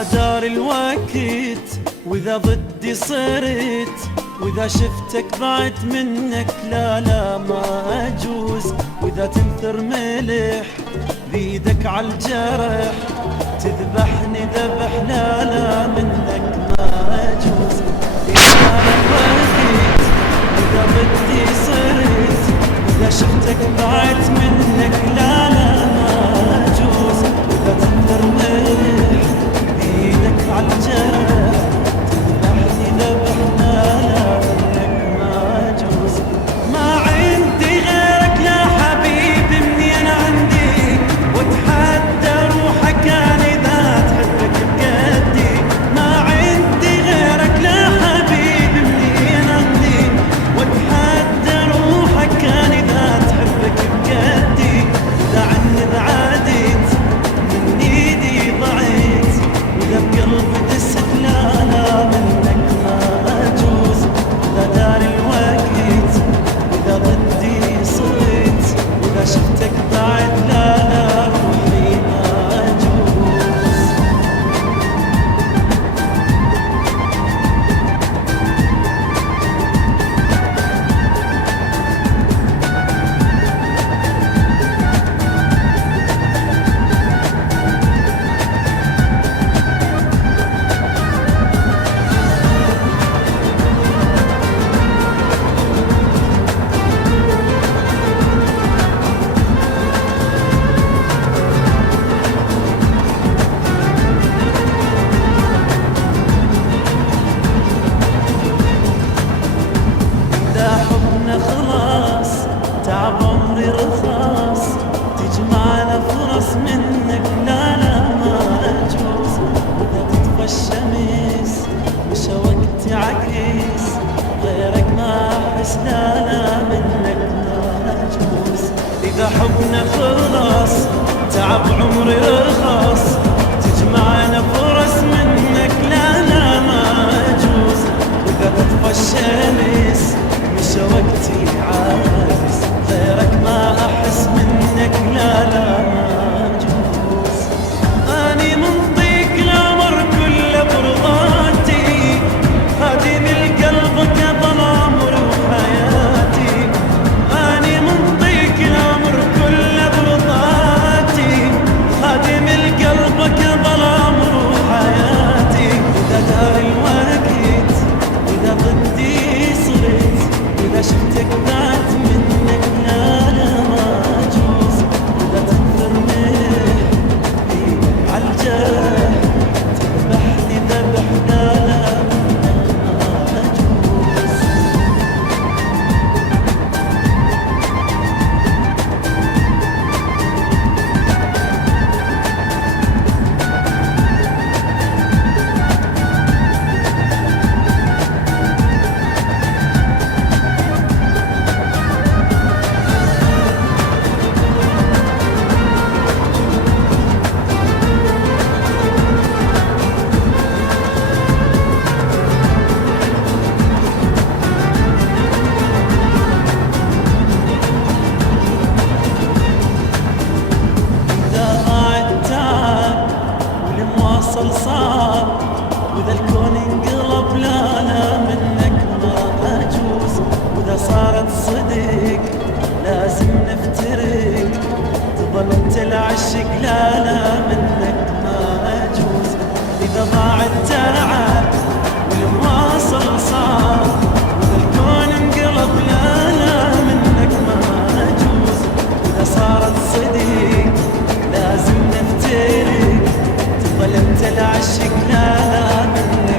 لا دار الوقت واذا ضدي صرت، واذا شفتك ضعت منك لا لا ما اجوز، واذا تنثر ملح بيدك عالجرح تذبحني ذبح لا لا منك ما اجوز. لا الوقت واذا ضدي صرت، واذا شفتك ضعت منك لا لا ما اجوز، واذا تنثر ملح بيدك عالجرح تذبحني ذبح لا لا منك ما اجوز. ما عندي غيرك لا حبيبي منين عندي، واتحدى روحك انا اذا تحبك بقدي. ما عندي غيرك لا حبيبي منين عندي، واتحدى روحك انا اذا تحبك بقدي. اذا عني بعدت من ايدي ضعيت، واذا بقلبي دست لا لا منك ما اجوز. اذا دار الوقت واذا ضدي صرت، واذا شفتك ضعت لا لا روحي ما اجوز. خلاص تعب عمري رخاص، تجمعنا فرص منك لا لا ما اجوز. واذا تطفى الشمس مشى وقتي عكس، غيرك ما احس لا لا منك ما اجوز. اذا حبنا خلاص تعب عمري رخاص، تجمعنا فرص منك لا لا ما اجوز. واذا تطفى الشمس مشى وقتي عايز، غيرك ما احس منك لا لا ما اجوز. اني منطيك الامر كله برضاتي، خادم القلب كظل عمري وحياتي. اني منطيك الامر كله برضاتي، خادم القلب كظل عمري وحياتي. اذا دار الوقت واذا ضدي صرت، واذا شفتك ضعت منك لا لا ما اجوز. واذا تنثر ملح بيدك عالجرح تذبحني ذبح لا لا منك ما اجوز. صعب واذا الكون انقلب لا لا منك ما اجوز. واذا صارت صدق لازم نفترق، تظل انت العشق لا لا منك ما اجوز. اذا ضاع التعب والمواصل صعب، واذا الكون انقلب لا لا منك ما اجوز. واذا صارت صدق لازم نفترق، تظل انت العشق لا لا منك